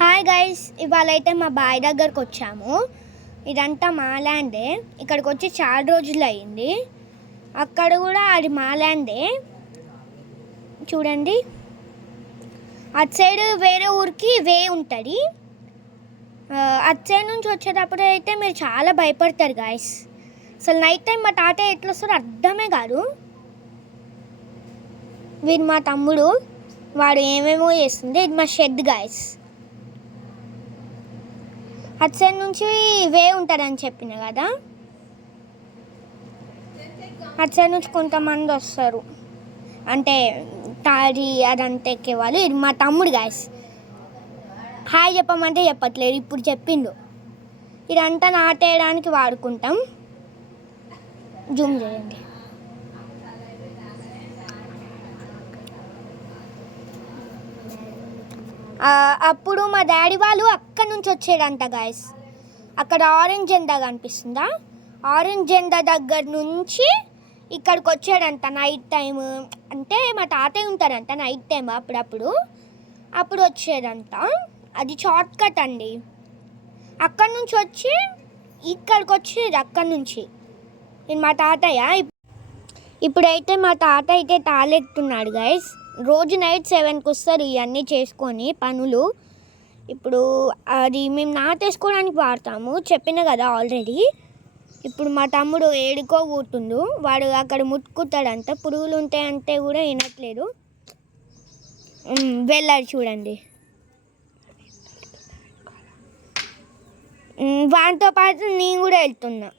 Hi guys, ఇవాళ అయితే మా బాయ్ దగ్గరకు వచ్చాము. ఇదంతా మా ల్యాండే. ఇక్కడికి వచ్చి చాలా రోజులు అయింది. అక్కడ కూడా అది మా ల్యాండే. చూడండి, అటు సైడ్ వేరే ఊరికి వే ఉంటుంది. అటు సైడ్ నుంచి వచ్చేటప్పుడు అయితే మీరు చాలా భయపడతారు గాయస్. అసలు నైట్ టైం మా తాతయ్య ఎట్లా వస్తారో అర్థమే కాదు. వీడు మా తమ్ముడు, వాడు ఏమేమో చేస్తుంది. ఇది మా షెడ్ గాయస్. అటు సైడ్ నుంచి వే ఉంటుందని చెప్పిన కదా, అటు సైడ్ నుంచి కొంతమంది వస్తారు, అంటే తాడి అదంతా ఎక్కేవాళ్ళు. ఇది మా తమ్ముడు గాయస్. హాయ్ చెప్పమంటే చెప్పట్లేదు, ఇప్పుడు చెప్పిండు. ఇదంతా నాటేయడానికి వాడుకుంటాం. జూమ్ చేయండి. అప్పుడు మా డాడీ వాళ్ళు అక్కడ నుంచి వచ్చేదంట గాయస్. అక్కడ ఆరెంజ్ జెండా కనిపిస్తుందా, ఆరెంజ్ జెండా దగ్గర నుంచి ఇక్కడికి వచ్చాడంట నైట్ టైం. అంటే మా తాతయ్య ఉంటారంట నైట్ టైం అప్పుడు వచ్చేదంట. అది షార్ట్ కట్ అండి. అక్కడి నుంచి వచ్చి ఇక్కడికి వచ్చేది. అక్కడి నుంచి నేను మా తాతయ్య. ఇప్పుడైతే మా తాతయ్య అయితే తాళెత్తున్నాడు గాయస్. రోజు నైట్ 7కి వస్తారు ఇవన్నీ చేసుకొని పనులు. ఇప్పుడు అది మేము నాటేసుకోవడానికి వాడతాము, చెప్పిన కదా ఆల్రెడీ. ఇప్పుడు మా తమ్ముడు ఏడుకో కూతుండు, వాడు అక్కడ ముట్టుకుంటాడంట. పురుగులు ఉంటాయంటే కూడా వినట్లేదు. వెళ్ళాడు చూడండి. వాటితో పాటు నేను కూడా వెళ్తున్నా,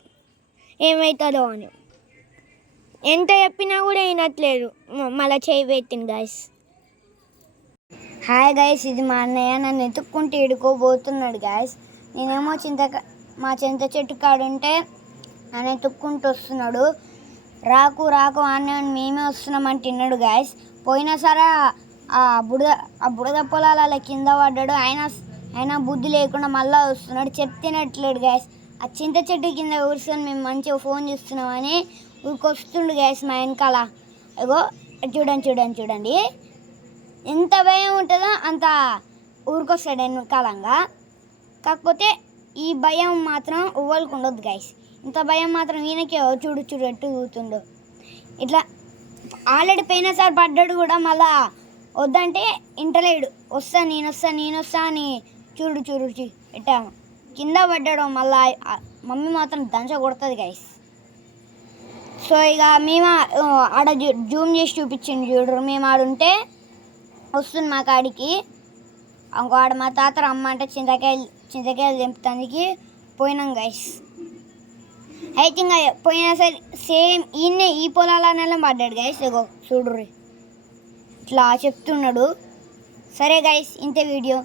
ఏమవుతుందో అని. ఎంత చెప్పినా కూడా వినట్లేదు, మళ్ళీ చేయి పెట్టింది గాయస్. హాయ్ గైస్, ఇది మా అన్నయ్య. నన్ను ఎత్తుక్కుంటూ ఎడుకోబోతున్నాడు గాయస్. నేనేమో మా చింత చెట్టు కాడుంటే నన్ను ఎత్తుక్కుంటూ వస్తున్నాడు. రాకు రాకు అన్నయ్య, మేమే వస్తున్నామంటే తిన్నాడు గాయస్. పోయినా సరే ఆ బుడద పొలాల కింద పడ్డాడు. అయినా బుద్ధి లేకుండా మళ్ళీ వస్తున్నాడు. చెప్తేనట్లేడు గాయస్. ఆ చింత చెట్టు కింద కూర్చొని మేము మంచిగా ఫోన్ చూస్తున్నామని ఊరికొస్తుండు గ్యాస్ మా వెనకాల. ఇగో చూడండి ఎంత భయం ఉంటుందో అంత ఊరికొస్తాడు వెనకాలంగా. కాకపోతే ఈ భయం మాత్రం ఎవ్వరికి ఉండదు గైస్. ఇంత భయం మాత్రం ఈయనకే. చూడు ఎట్టు కూతుండు. ఇట్లా ఆల్రెడీ పోయినసారి పడ్డాడు కూడా, మళ్ళా వద్దంటే ఇంటలేడు. నేనొస్తా అని చూడు ఇట్టా కింద పడ్డాడు. మళ్ళా మమ్మీ మాత్రం దంచ కొడుతుంది గైస్. సో ఇక మేము ఆడ జూమ్ చేసి చూపించింది చూడరు. మేము ఆడుంటే వస్తుంది మా కాడికి. ఇంకో ఆడ మా తాత రమ్మంటే చింతకాయలు తెంపుతానికి పోయినాం గైస్. అయితే ఇంకా పోయినా సరే సేమ్ ఈ పొలాలనే పడ్డాడు గైస్. ఇగో చూడరు, ఇట్లా చెప్తున్నాడు. సరే గైస్, ఇంతే వీడియో.